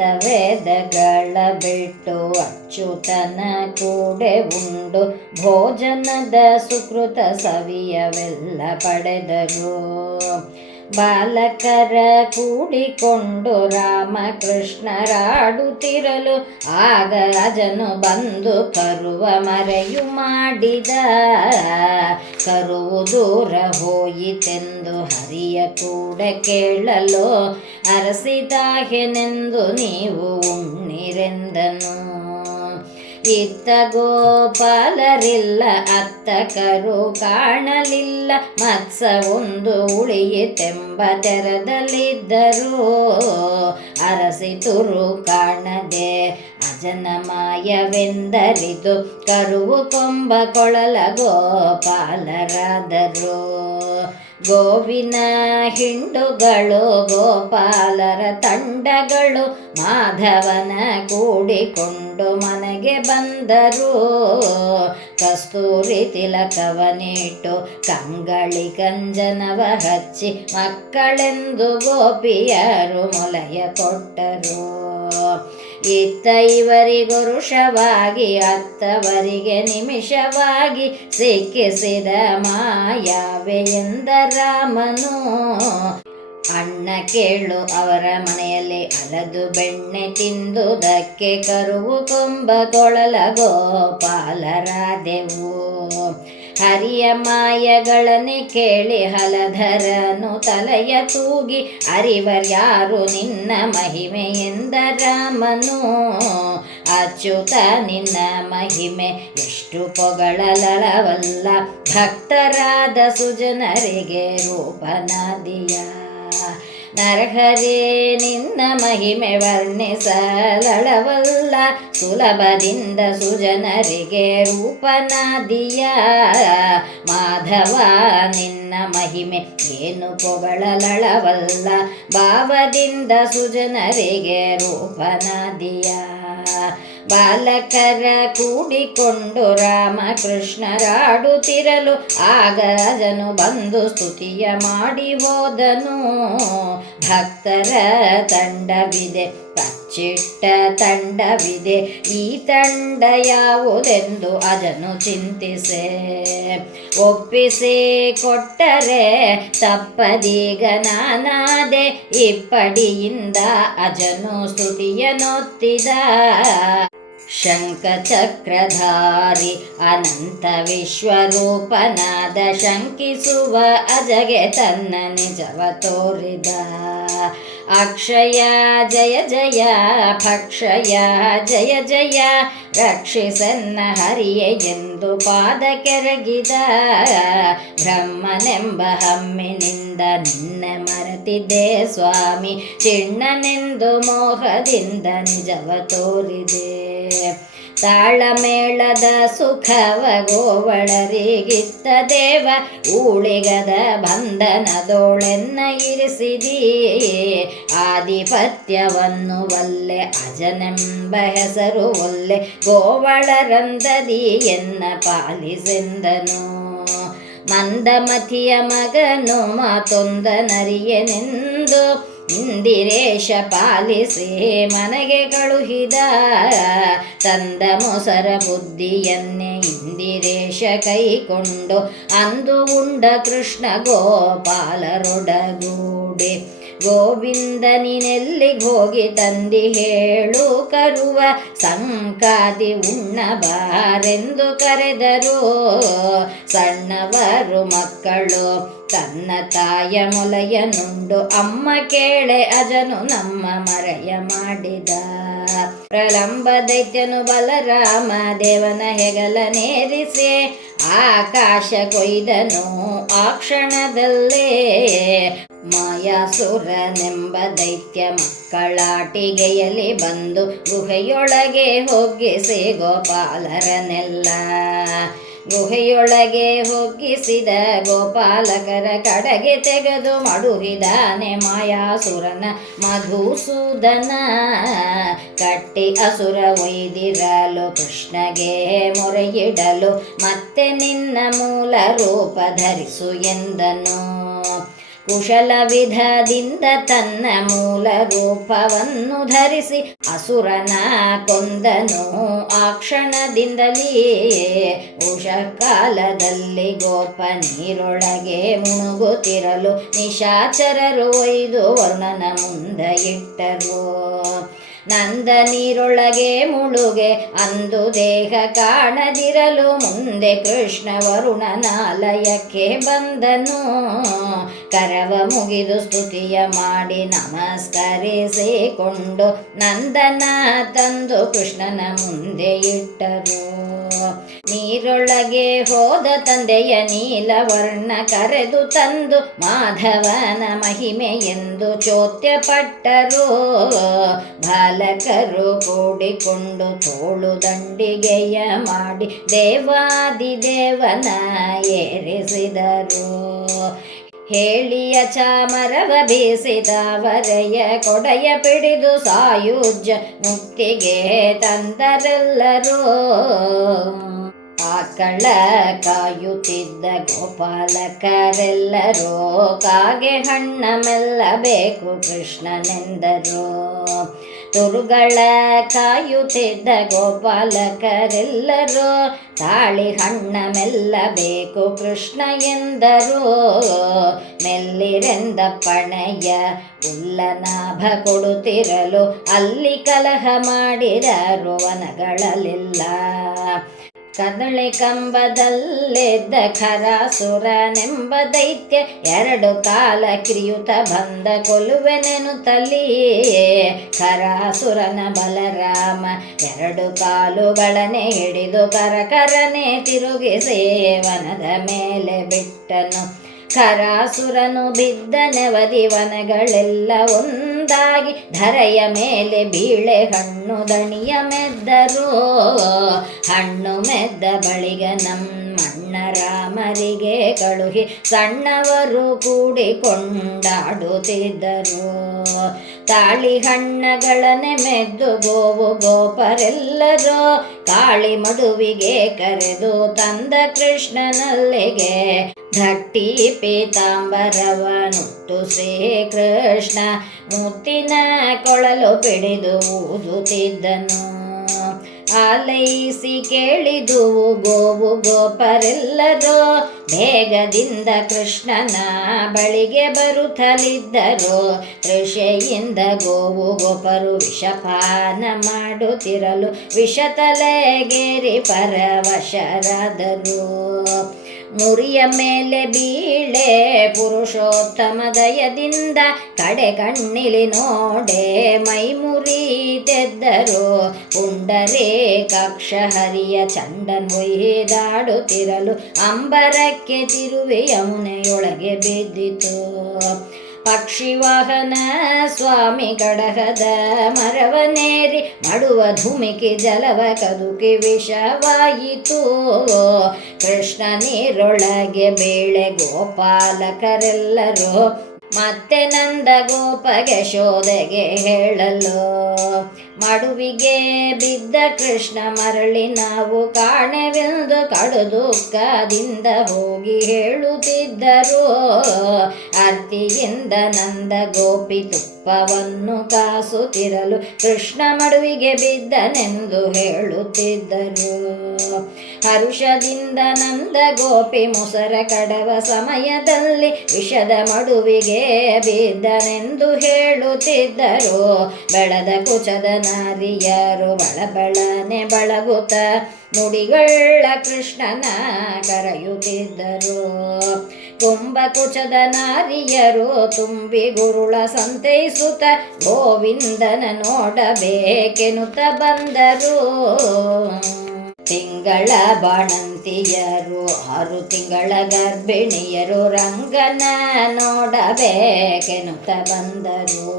ವೇದಗಳ ಬಿಟ್ಟು ಅಚ್ಯುತನ ಕೂಡೆ ಉಂಡು ಭೋಜನದ ಸುಕೃತ ಸವಿಯವೆಲ್ಲ ಪಡೆದರು. ಬಾಲಕರ ಕೂಡಿಕೊಂಡು ರಾಮಕೃಷ್ಣರಾಡುತ್ತಿರಲು ಆಗ ಅಜನು ಬಂದು ಕರುವ ಮರೆಯು ಮಾಡಿದ. ಕರುವು ದೂರ ಹೋಯಿತೆಂದು ಹರಿಯ ಕೂಡ ಕೇಳಲು ಅರಸಿದಾಗೆನೆಂದು ನೀವು ಉಣ್ಣಿರೆಂದನು. ಇತ್ತ ಗೋಪಾಲರಿಲ್ಲ, ಅತ್ತ ಕರು ಕಾಣಲಿಲ್ಲ, ಮತ್ಸ ಒಂದು ಉಳಿಯಿತೆಂಬ ತೆರದಲ್ಲಿದ್ದರೂ ಅರಸಿತುರು ಕಾಣದೆ ಅಜನ ಮಾಯವೆಂದರಿದು ಕರುವು ಕೊಂಬ ಕೊಳಲ ಗೋಪಾಲರಾದರು. ಗೋವಿನ ಹಿಂಡುಗಳು ಗೋಪಾಲರ ತಂಡಗಳು ಮಾಧವನ ಕೂಡಿಕೊಂಡು ಮನೆಗೆ ಬಂದರು. ಕಸ್ತೂರಿ ತಿಲಕವನಿಟ್ಟು ಕಂಗಳಿ ಗಂಜನವ ಹಚ್ಚಿ ಮಕ್ಕಳೆಂದು ಗೋಪಿಯರು ಮೊಲೆಯ ಕೊಟ್ಟರು. ಇತ್ತ ಇವರಿಗೊರುಷವಾಗಿ ಅತ್ತವರಿಗೆ ನಿಮಿಷವಾಗಿ ಸಿಕ್ಕಿಸಿದ ಮಾಯಾವೆ ಎಂದ ರಾಮನು. ಅಣ್ಣ ಕೇಳು ಅವರ ಮನೆಯಲ್ಲಿ ಅಲದು ಬೆಣ್ಣೆ ತಿಂದುದಕ್ಕೆ ಕರುವು ಕೊಂಬ ಕೊಳಲ ಗೋಪಾಲರಾದೆವು. ಹರಿಯ ಮಾಯಗಳನ್ನೇ ಕೇಳಿ ಹಲಧರನು ತಲೆಯ ತೂಗಿ ಅರಿವರ್ಯಾರು ನಿನ್ನ ಮಹಿಮೆ ಎಂದ ರಾಮನು. ಅಚ್ಯುತ ನಿನ್ನ ಮಹಿಮೆ ಎಷ್ಟು ಪೊಗಳಲವಲ್ಲ, ಭಕ್ತರಾದ ಸುಜನರಿಗೆ ರೂಪನಾದಿಯ. ನರಹರೇ ನಿನ್ನ ಮಹಿಮೆ ವರ್ಣಿಸಲಳವಲ್ಲ, ಸುಲಭದಿಂದ ಸುಜನರಿಗೆ ರೂಪನಾದಿಯ. ಮಾಧವ ನಿನ್ನ ಮಹಿಮೆ ಏನು ಪೊಗಳಲಳವಲ್ಲ, ಭಾವದಿಂದ ಸುಜನರಿಗೆ ರೂಪನಾದಿಯ. ಬಾಲಕರ ಕೂಡಿಕೊಂಡು ರಾಮಕೃಷ್ಣರಾಡುತ್ತಿರಲು ಆಗ ಅಜನು ಬಂದು ಸ್ತುತಿಯ ಮಾಡಿ ಹೋದನು. ಭಕ್ತರ ತಂಡವಿದೆ, ಬಚ್ಚಿಟ್ಟ ತಂಡವಿದೆ, ಈ ತಂಡ ಯಾವುದೆಂದು ಅಜನು ಚಿಂತಿಸೆ. ಒಪ್ಪಿಸಿ ಕೊಟ್ಟರೆ ತಪ್ಪದೀಗ ನಾನಾದೆ, ಇಪ್ಪಡಿಯಿಂದ ಅಜನು ಸ್ತುತಿಯನೊತ್ತಿದ. ಶಂಖಚಕ್ರಧಾರಿ ಅನಂತ ವಿಶ್ವರೂಪನಾದ ಶಂಕಿಸುವ ಅಜಗೆ ತನ್ನ ನಿಜವ ತೋರಿದ. ಅಕ್ಷಯ ಜಯ ಜಯ, ಭಕ್ಷಯ ಜಯ ಜಯ, ರಕ್ಷಿಸನ್ನ ಹರಿಯೇ ಎಂದು ಪಾದ ಕೆರಗಿದ. ಬ್ರಹ್ಮನೆಂಬ ಹಮ್ಮಿನಿಂದ ನಿನ್ನ ಮರೆತಿದ್ದೆ ಸ್ವಾಮಿ, ಚಿಣ್ಣನೆಂದು ಮೋಹದಿಂದ ನಿಜವ ತೋರಿದೆ. ತಾಳಮೇಳದ ಸುಖವ ಗೋವಳರಿಗಿತ್ತ ದೇವ, ಊಳಿಗದ ಬಂಧನದೋಳೆನ್ನ ಇರಿಸಿದಿ. ಆಧಿಪತ್ಯವನ್ನು ಒಲ್ಲೆ ಅಜನೆಂಬ ಹೆಸರು ಒಲ್ಲೆ, ಗೋವಳರಂದದಿ ಎನ್ನ ಪಾಲಿಸೆಂದನು. ಮಂದಮತಿಯ ಮಗನು ಮಾತೊಂದನರಿಯನೆಂದು ಇಂದಿರೇಶ ಪಾಲಿಸಿ ಮನೆಗೆ ಕಳುಹಿದ. ತಂದ ಮೊಸರ ಬುದ್ಧಿಯನ್ನೇ ಇಂದಿರೇಶ ಕೈಕೊಂಡು ಅಂದು ಉಂಡ ಕೃಷ್ಣ ಗೋಪಾಲರೊಡಗೂಡಿ. ಗೋವಿಂದ ನೀನೆಲ್ಲಿಗೋಗಿ ತಂದಿ ಹೇಳು ಕರುವ, ಸಂಕಾದಿ ಉಣ್ಣಬಾರೆಂದು ಕರೆದರು. ಸಣ್ಣವರು ಮಕ್ಕಳು ತನ್ನ ತಾಯ ಮೊಲೆಯ ನುಂಡು ಅಮ್ಮ ಕೇಳೆ ಅಜನು ನಮ್ಮ ಮರೆಯ ಮಾಡಿದ. ಪ್ರಲಂಬ ದೈತ್ಯನು ಬಲರಾಮ ದೇವನ ಹೆಗಲ ನೇರಿಸಿ ಆಕಾಶ ಕೊಯ್ದನು ಆ ಕ್ಷಣದಲ್ಲೇ. ಮಾಯಾಸುರನೆಂಬ ದೈತ್ಯ ಮಕ್ಕಳಾಟಿಗೆಯಲ್ಲಿ ಬಂದು ಗುಹೆಯೊಳಗೆ ಹೊಗ್ಗಿಸಿ ಗೋಪಾಲರನೆಲ್ಲ. ಗುಹೆಯೊಳಗೆ ಹೊಗ್ಗಿಸಿದ ಗೋಪಾಲಕರ ಕಡೆಗೆ ತೆಗೆದು ಮಡುಹಿದಾನೆ ಮಾಯಾಸುರನ ಮಧುಸೂದನ. ಕಟ್ಟಿ ಅಸುರ ಒಯ್ದಿರಲು ಕೃಷ್ಣಗೆ ಮೊರೆಯಿಡಲು ಮತ್ತೆ ನಿನ್ನ ಮೂಲ ರೂಪ ಧರಿಸು ಎಂದನು. ಕುಶಲ ವಿಧದಿಂದ ತನ್ನ ಮೂಲ ರೂಪವನ್ನು ಧರಿಸಿ ಅಸುರನ ಕೊಂದನು ಆ ಕ್ಷಣದಿಂದಲೇ. ಉಷಕಾಲದಲ್ಲಿ ಗೋಪ ನೀರೊಳಗೆ ಮುಣುಗುತ್ತಿರಲು ನಿಶಾಚರರು ಒಯ್ದು ವರುಣನ ಮುಂದೆ ಇಟ್ಟರು. ನಂದ ನೀರೊಳಗೆ ಮುಳುಗೆ ಅಂದು ದೇಹ ಕಾಣದಿರಲು ಮುಂದೆ ಕೃಷ್ಣ ವರುಣನಾಲಯಕ್ಕೆ ಬಂದನು. ಕರವ ಮುಗಿದು ಸ್ತುತಿಯ ಮಾಡಿ ನಮಸ್ಕರಿಸಿಕೊಂಡು ನಂದನ ತಂದು ಕೃಷ್ಣನ ಮುಂದೆ ಇಟ್ಟರು. ನೀರೊಳಗೆ ಹೋದ ತಂದೆಯ ನೀಲವರ್ಣ ಕರೆದು ತಂದು ಮಾಧವನ ಮಹಿಮೆ ಎಂದು ಚೋತ್ಯಪಟ್ಟರು. ಬಾಲಕರು ಕೂಡಿಕೊಂಡು ತೋಳು ದಂಡಿಗೆಯ ಮಾಡಿ ದೇವಾದಿದೇವನ ಏರಿಸಿದರು. ಹೇಳಿಯ ಚಾಮರವ ಬೀಸಿದವರೆಯ ಕೊಡೆಯ ಪಿಡಿದು ಸಾಯುಜ್ಯ ಮುಕ್ತಿಗೆ ತಂದರೆಲ್ಲರೂ. ಆಕಳ ಕಾಯುತ್ತಿದ್ದ ಗೋಪಾಲಕರೆಲ್ಲರೂ ಕಾಗೆ ಹಣ್ಣ ಮೆಲ್ಲಬೇಕು ಕೃಷ್ಣನೆಂದರು. ತುರುಗಳ ಕಾಯುತ್ತಿದ್ದ ಗೋಪಾಲಕರೆಲ್ಲರೂ ತಾಳಿ ಹಣ್ಣ ಮೆಲ್ಲಬೇಕು ಕೃಷ್ಣ ಎಂದರು. ಮೆಲ್ಲಿರೆಂದ ಪಣೆಯ ಉಲ್ಲನಾಭ ಕೊಡುತ್ತಿರಲು ಅಲ್ಲಿ ಕಲಹ ಮಾಡಿದರು ವನಗಳಲ್ಲೆಲ್ಲ. ಕದಳಿ ಕಂಬದಲ್ಲಿದ್ದ ಖರಾಸುರನೆಂಬ ದೈತ್ಯ ಎರಡು ಕಾಲ ಕಿರಿಯುತ ಬಂದ ಕೊಲ್ಲುವೆನೆನುತ್ತಲೀ. ಖರಾಸುರನ ಬಲರಾಮ ಎರಡು ಕಾಲುಗಳನೆ ಹಿಡಿದು ಕರಕರನೆ ತಿರುಗಿಸಿ ವನದ ಮೇಲೆ ಬಿಟ್ಟನು. ಖರಾಸುರನು ಬಿದ್ದ ನೆವದಿ ವನಗಳೆಲ್ಲ ಒಂದಾಗಿ ಧರೆಯ ಮೇಲೆ ಬೀಳೆ ಹಣ್ಣು ದಣಿಯ ಮೆದ್ದರು. ಹಣ್ಣು ಮೆದ್ದ ಬಳಿಗ ನಮ್ಮಣ್ಣ ರಾಮರಿಗೆ ಕಳುಹಿ ಸಣ್ಣವರು ಕೂಡಿಕೊಂಡಾಡುತ್ತಿದ್ದರು. ತಾಳಿ ಹಣ್ಣಗಳನೆ ಮೆದ್ದು ಗೋವು ಗೋಪರೆಲ್ಲರೂ ಕಾಳಿ ಮಡುವಿಗೆ ಕರೆದು ತಂದ ಕೃಷ್ಣನಲ್ಲಿಗೆ. ಧಟ್ಟಿ ಪೀತಾಂಬರವನುಟ್ಟು ಶ್ರೀಕೃಷ್ಣ ಮುತ್ತಿನ ಕೊಳಲು ಪಿಡಿದು ಊದುತ್ತಿದ್ದನು. ಆಲೈಸಿ ಕೇಳಿದುವು ಗೋವು ಗೋಪರೆಲ್ಲರೂ ಬೇಗದಿಂದ ಕೃಷ್ಣನ ಬಳಿಗೆ ಬರುತ್ತಲಿದ್ದರು. ತೃಷೆಯಿಂದ ಗೋವು ಗೋಪರು ವಿಷಪಾನ ಮಾಡುತ್ತಿರಲು ವಿಷ ತಲೆಗೇರಿ ಪರವಶರಾದರು. ಮುರಿಯ ಮೇಲೆ ಬೀಳೆ ಪುರುಷೋತ್ತಮ ದಯದಿಂದ ಕಡೆ ಕಣ್ಣಿಲಿ ನೋಡೆ ಮೈ ಮುರಿದೆದ್ದರು. ಪುಂಡರೇಕಾಕ್ಷ ಹರಿಯ ಚಂಡನ್ ಒಯ್ದಾಡುತ್ತಿರಲು ಅಂಬರಕ್ಕೆ ತಿರುವಿ ಯಮುನೆಯೊಳಗೆ ಬಿದ್ದಿತು. ಪಕ್ಷಿವಾಹನ ಸ್ವಾಮಿ ಕಡಹದ ಮರವನೇರಿ ಮಡುವ ಧುಮಿಕಿ ಜಲವ ಕದುಕಿ ವಿಷವಾಯಿತು. ಕೃಷ್ಣ ನೀರೊಳಗೆ ಬೇಳೆ ಗೋಪಾಲಕರೆಲ್ಲರೂ ಮತ್ತೆ ನಂದ ಗೋಪಗೆ ಶೋಧೆಗೆ ಹೇಳಲು. ಮಡುವಿಗೆ ಬಿದ್ದ ಕೃಷ್ಣ ಮರಳಿ ನಾವು ಕಾಣೆವೆಂದು ಕಡು ದುಃಖದಿಂದ ಹೋಗಿ ಹೇಳುತ್ತಿದ್ದರು. ಆರ್ತಿಯಿಂದ ನಂದ ಗೋಪಿ ತುಪ್ಪವನ್ನು ಕಾಸುತ್ತಿರಲು ಕೃಷ್ಣ ಮಡುವಿಗೆ ಬಿದ್ದನೆಂದು ಹೇಳುತ್ತಿದ್ದರು. ಹರುಷದಿಂದ ನಂದ ಗೋಪಿ ಮೊಸರ ಕಡವ ಸಮಯದಲ್ಲಿ ವಿಷದ ಮಡುವಿಗೆ ಬಿದ್ದನೆಂದು ಹೇಳುತ್ತಿದ್ದರು. ಬೆಳೆದ ಕುಚದ ನಾರಿಯರು ಬಳಬಳನೆ ಬಳಗುತ್ತ ನುಡಿಗಳ ಕೃಷ್ಣನ ಕರೆಯುತ್ತಿದ್ದರು. ಕುಂಭಕುಚದ ನಾರಿಯರು ತುಂಬಿ ಗುರುಳ ಸಂತೈಸುತ್ತ ಗೋವಿಂದನ ನೋಡಬೇಕೆನುತ್ತ ಬಂದರು. ತಿಂಗಳ ಬಾಣಂತಿಯರು 6 ತಿಂಗಳ ಗರ್ಭಿಣಿಯರು ರಂಗನ ನೋಡಬೇಕೆನುತ್ತ ಬಂದರು.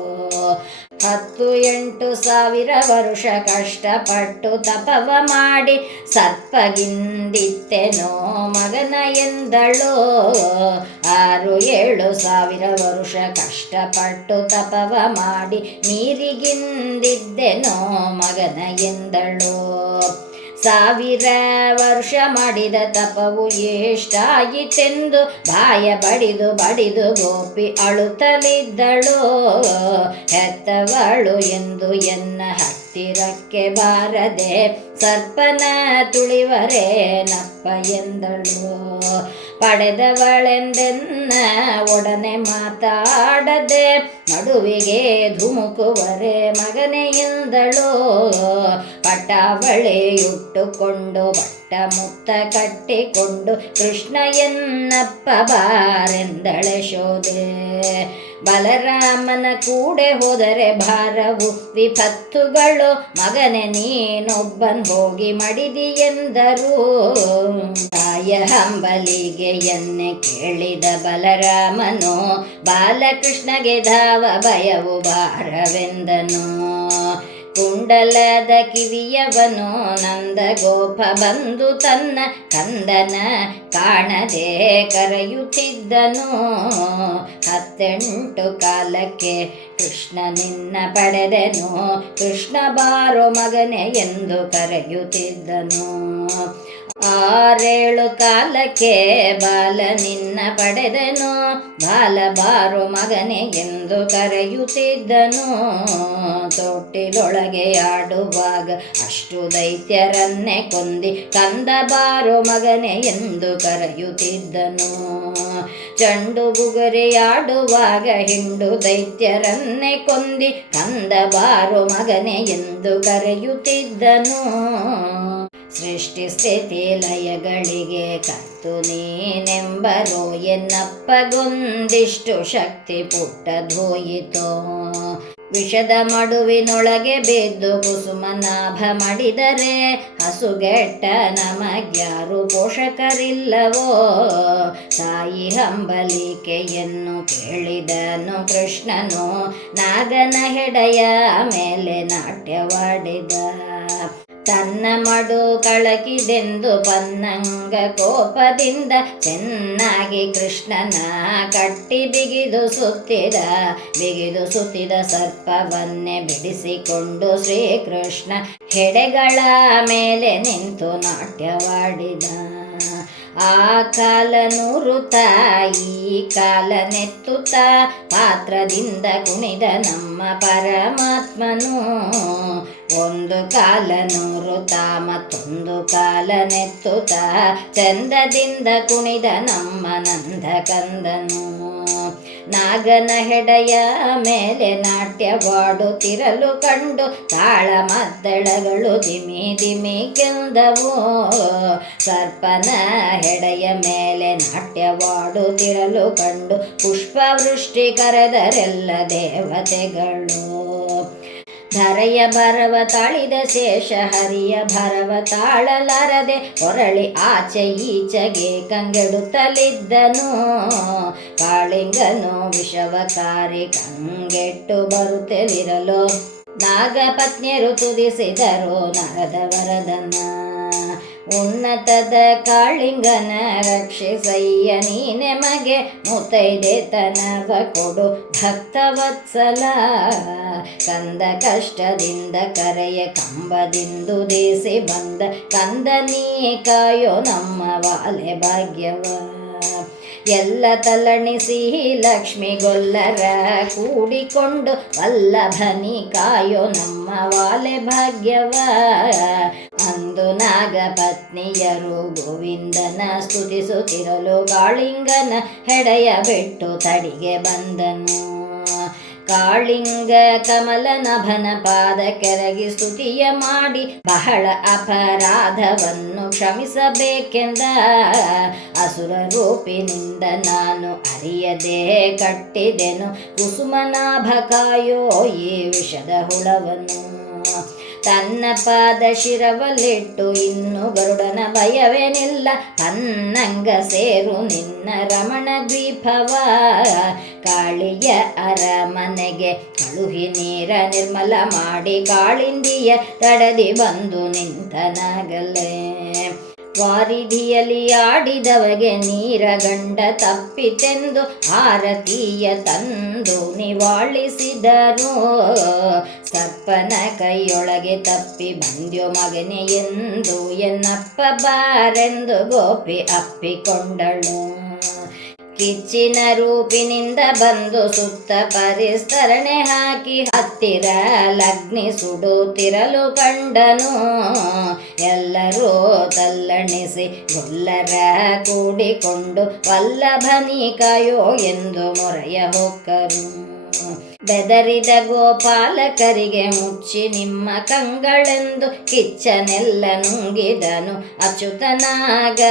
10-8 ಸಾವಿರ ವರುಷ ಕಷ್ಟಪಟ್ಟು ತಪವ ಮಾಡಿ ಸರ್ಪಗಿಂದಿತ್ತೆನೋ ಮಗನ ಎಂದಳು. 6-7 ಸಾವಿರ ವರುಷ ಕಷ್ಟಪಟ್ಟು ತಪವ ಮಾಡಿ ನೀರಿಗಿಂದಿದ್ದೆನೋ ಮಗನ ಎಂದಳು. ಸಾವಿರ ವರ್ಷ ಮಾಡಿದ ತಪವು ಎಷ್ಟಾಯಿತೆಂದು ಬಾಯ ಬಡಿದು ಬಡಿದು ಗೋಪಿ ಅಳುತ್ತಲಿದ್ದಳು. ಹೆತ್ತವಳು ಎಂದು ಎನ್ನ ಹತ್ತಿರಕ್ಕೆ ಬಾರದೆ ಸರ್ಪನ ತುಳಿವರೇನಪ್ಪ ಎಂದಳು. ಪಡೆದವಳೆಂದೆನ್ನ ಒಡನೆ ಮಾತಾಡದೆ ನಡುವಿಗೆ ಧುಮುಕುವರೆ ಮಗನೇ ಎಂದಳು. ಪಟಾವಳಿಯುಟ್ಟುಕೊಂಡು ಬಟ್ಟ ಮುತ್ತ ಕಟ್ಟಿಕೊಂಡು ಕೃಷ್ಣ ಎನ್ನಪ್ಪ ಬಾರೆಂದಳೆ ಶೋದೆ. ಬಲರಾಮನ ಕೂಡೆ ಹೋದರೆ ಭಾರವು ವಿಪತ್ತುಗಳು, ಮಗನೆ ನೀನೊಬ್ಬನ್ ಹೋಗಿ ಮಡಿದಿ ಎಂದರು. ತಾಯ ಹಂಬಲಿಗೆ ಎನ್ನೆ ಕೇಳಿದ ಬಲರಾಮನು ಬಾಲಕೃಷ್ಣಗೆ ಧಾವ ಭಯವು ಭಾರವೆಂದನು. ಕುಂಡಲದ ಕಿವಿಯವನು ನಂದ ಗೋಪ ಬಂದು ತನ್ನ ಕಂದನ ಕಾಣದೆ ಕರೆಯುತ್ತಿದ್ದನು. 18 ಕಾಲಕ್ಕೆ ಕೃಷ್ಣ ನಿನ್ನ ಪಡೆದೆನು, ಕೃಷ್ಣ ಬಾರೋ ಮಗನೆ ಎಂದು ಕರೆಯುತ್ತಿದ್ದನು. 6 ಕಾಲಕ್ಕೆ ಬಾಲ ನಿನ್ನ ಪಡೆದೆನು, ಬಾಲ ಬಾರೋ ಮಗನೆ ಎಂದು ಕರೆಯುತ್ತಿದ್ದನು. ತೊಟ್ಟಿಲೊಳಗೆ ಆಡುವಾಗ ಅಷ್ಟು ದೈತ್ಯರನ್ನೇ ಕೊಂದಿ ಕಂದ ಬಾರೋ ಮಗನೆ ಎಂದು ಕರೆಯುತ್ತಿದ್ದನು. ಚಂಡು ಬುಗುರಿಯಾಡುವಾಗ ಹಿಂಡು ದೈತ್ಯರನ್ನೇ ಕೊಂದಿ ಕಂದ ಬಾರೋ ಮಗನೆ ಎಂದು ಕರೆಯುತ್ತಿದ್ದನು. ಸೃಷ್ಟಿ ಸ್ಥಿತಿ ಲಯಗಳಿಗೆ ಕತ್ತು ನೀನೆಂಬರೋ ಎನ್ನಪ್ಪಗೊಂದಿಷ್ಟು ಶಕ್ತಿ ಪುಟ್ಟದೋಯಿತೋ. ವಿಷದ ಮಡುವಿನೊಳಗೆ ಬಿದ್ದು ಕುಸುಮನಾಭ ಮಾಡಿದರೆ ಹಸುಗೆಟ್ಟ ನಮಗ್ಯಾರು ಪೋಷಕರಿಲ್ಲವೋ. ತಾಯಿ ಹಂಬಲಿಕೆಯನ್ನು ಕೇಳಿದನು ಕೃಷ್ಣನು, ನಾಗನ ಹೆಡೆಯ ಮೇಲೆ ನಾಟ್ಯವಾಡಿದ. ತನ್ನ ಮಡು ಕಳಕಿದೆಂದು ಪನ್ನಂಗ ಕೋಪದಿಂದ ಚೆನ್ನಾಗಿ ಕೃಷ್ಣನ ಕಟ್ಟಿ ಬಿಗಿದು ಸುತ್ತಿದ ಸರ್ಪವನ್ನೇ ಬಿಡಿಸಿಕೊಂಡು ಶ್ರೀಕೃಷ್ಣ ಹೆಡೆಗಳ ಮೇಲೆ ನಿಂತು ನಾಟ್ಯವಾಡಿದ. ಆ ಕಾಲ ನೂರುತ್ತ ಈ ಕಾಲ ನೆತ್ತುತ್ತ ಪಾತ್ರದಿಂದ ಕುಣಿದ ನಮ್ಮ ಪರಮಾತ್ಮನು. ಒಂದು ಕಾಲ ನೂರುತ್ತ ಮತ್ತೊಂದು ಕಾಲ ನೆತ್ತುತ್ತ ಚಂದದಿಂದ ಕುಣಿದ ನಮ್ಮ ನಂದ ಕಂದನು. ನಾಗನ ಹೆಡೆಯ ಮೇಲೆ ನಾಟ್ಯವಾಡುತ್ತಿರಲು ಕಂಡು ತಾಳ ಮದ್ದಳಗಳು ದಿಮಿ ದಿಮಿ ಕೆಂದವು. ಸರ್ಪನ ಹೆಡೆಯ ಮೇಲೆ ನಾಟ್ಯವಾಡುತ್ತಿರಲು ಕಂಡು ಪುಷ್ಪವೃಷ್ಟಿ ಕರೆದರೆಲ್ಲ ದೇವತೆಗಳು. ಧರೆಯ ಭರವ ತಾಳಿದ ಶೇಷ ಹರಿಯ ಭರವ ತಾಳಲಾರದೆ ಹೊರಳಿ ಆಚೆ ಈಚೆಗೆ ಕಂಗೆಡುತ್ತಲಿದ್ದನು. ಕಾಳಿಂಗನು ವಿಷವಕಾರಿ ಕಂಗೆಟ್ಟು ಬರುತ್ತಲಿರಲು ನಾಗಪತ್ನಿಯರು ತುದಿಸಿದರು ನರದ ವರದನ. ಉನ್ನತದ ಕಾಳಿಂಗನ ರಕ್ಷಿಸಯ್ಯ ನೀನೆ ಮಗೆ ಮುತ್ತೈದೆತನವ ಕೊಡು ಭಕ್ತವತ್ಸಲ. ಕಂದ ಕಷ್ಟದಿಂದ ಕರೆಯ ಕಂಬದಿಂದು ದೇಸಿ ಬಂದ ಕಂದ ನೀ ಕಾಯೋ ನಮ್ಮ ವಾಲೆ ಭಾಗ್ಯವ. ಎಲ್ಲ ತಲಣಿಸಿ ಲಕ್ಷ್ಮಿ ಗೊಲ್ಲರ ಕೂಡಿಕೊಂಡು ವಲ್ಲಭನಿ ಕಾಯೋ ನಮ್ಮ ವಾಲೆ ಭಾಗ್ಯವ. ಅಂದು ನಾಗಪತ್ನಿಯರು ಗೋವಿಂದನ ಸ್ತುತಿಸುತ್ತಿರಲು ಕಾಳಿಂಗನ ಹೆಡೆಯ ಬಿಟ್ಟು ತಡಿಗೆ ಬಂದನು. ಕಾಳಿಂಗ ಕಮಲನಭನ ಪಾದ ಕೆರಗಿ ಸ್ತುತಿಯ ಮಾಡಿ ಬಹಳ ಅಪರಾಧವನ್ನು ಕ್ಷಮಿಸಬೇಕೆಂದ. ಅಸುರ ರೂಪಿನಿಂದ ನಾನು ಅರಿಯದೆ ಕಟ್ಟಿದೆನು ಕುಸುಮನಾಭ ಕಾಯೋ ಈ ವಿಷದ ಹುಳವನ್ನು. ತನ್ನ ಪಾದ ಶಿರವಲ್ಲಿಟ್ಟು ಇನ್ನು ಗರುಡನ ಭಯವೇನಿಲ್ಲ, ಪನ್ನಂಗ ಸೇರು ನಿನ್ನ ರಮಣ ದ್ವೀಪವ. ಕಾಳಿಯ ಅರಮನೆಗೆ ಕಳುಹಿ ನೀರ ನಿರ್ಮಲ ಮಾಡಿ ಕಾಳಿಂದಿಯ ತಡದಿ ಬಂದು ನಿಂತನಾಗಲೇ. ವಾರಿಧಿಯಲ್ಲಿ ಆಡಿದವಗೆ ನೀರಗಂಡ ತಪ್ಪಿತೆಂದು ಆರತಿಯ ತಂದು ನಿವಾಳಿಸಿದರು. ಸರ್ಪನ ಕೈಯೊಳಗೆ ತಪ್ಪಿ ಬಂದ್ಯೋ ಮಗನೆ ಎಂದು ಎನ್ನಪ್ಪ ಬಾರೆಂದು ಗೋಪಿ ಅಪ್ಪಿಕೊಂಡಳು. ಕಿಚ್ಚಿನ ರೂಪಿನಿಂದ ಬಂದು ಸುತ್ತ ಪರಿಸ್ತರಣೆ ಹಾಕಿ ಹತ್ತಿರ ಲಗ್ನಿ ಸುಡುತ್ತಿರಲು ಕಂಡನು. ಎಲ್ಲರೂ ತಲ್ಲಣಿಸಿ ಗೊಲ್ಲರ ಕೂಡಿಕೊಂಡು ವಲ್ಲಭನಿ ಕಾಯೋ ಎಂದು ಮೊರೆಯ ಹೊಕ್ಕರು. ಬೆದರಿದ ಗೋಪಾಲಕರಿಗೆ ಮುಚ್ಚಿ ನಿಮ್ಮ ಕಂಗಳೆಂದು ಕಿಚ್ಚನೆಲ್ಲ ನುಂಗಿದನು ಅಚ್ಯುತನಾಗ.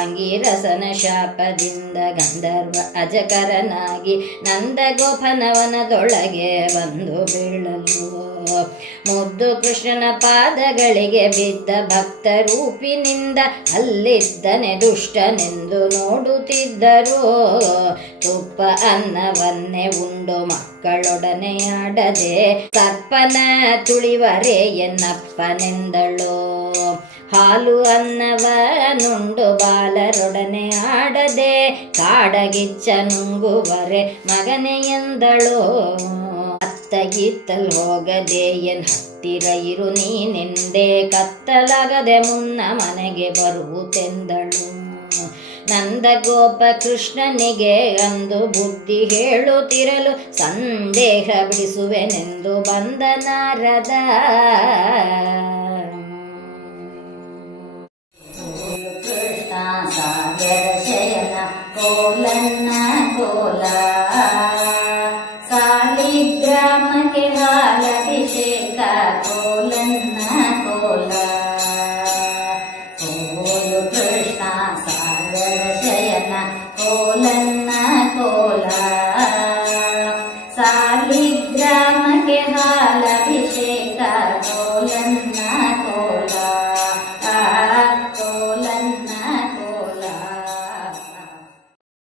ಅಂಗಿರಸನ ಶಾಪದಿಂದ ಗಂಧರ್ವ ಅಜಕರನಾಗಿ ನಂದ ಗೋಪನವನದೊಳಗೆ ಬಂದು ಬೀಳಲು. ಮುದ್ದು ಕೃಷ್ಣನ ಪಾದಗಳಿಗೆ ಬಿದ್ದ ಭಕ್ತ ರೂಪಿನಿಂದ ಅಲ್ಲಿದ್ದನೆ ದುಷ್ಟನೆಂದು ನೋಡುತ್ತಿದ್ದರು. ತುಪ್ಪ ಅನ್ನವನ್ನೇ ಉಂಡು ಮಕ್ಕಳೊಡನೆ ಆಡದೆ ಸರ್ಪನ ತುಳಿವರೆ ಎನ್ನಪ್ಪನೆಂದಳು. ಹಾಲು ಅನ್ನವನುಂಡು ಬಾಲರೊಡನೆ ಆಡದೆ ಕಾಡಗಿಚ್ಚ ನುಂಗುವರೆ ಮಗನೆ ಎಂದಳು. ಅತ್ತಗಿತ್ತಲ್ ಹೋಗದೆ ಎನ್ ಹತ್ತಿರ ಇರು ನೀನೆಂದೇ ಕತ್ತಲಾಗದೆ ಮುನ್ನ ಮನೆಗೆ ಬರುವುದೆಂದಳು. ನಂದಗೋಪ ಕೃಷ್ಣನಿಗೆ ಅಂದು ಬುದ್ಧಿ ಹೇಳುತ್ತಿರಲು ಸಂದೇಹ ಬಿಡಿಸುವೆನೆಂದು ಬಂದ ನಾರದ. ಕೃಷ್ಣ ಸಾಗರ ಶಯನ ಕೋಲನ್ನ ಕೋಲ ಸಾಲಿಗ್ರಾಮಕ್ಕೆ ಹಾಲಭಿಷೇಕ ಕೋಲನ್ನ ಕೋಲ. ಕೃಷ್ಣ ಸಾಗರ ಶಯನ ಕೋಲನ್ನ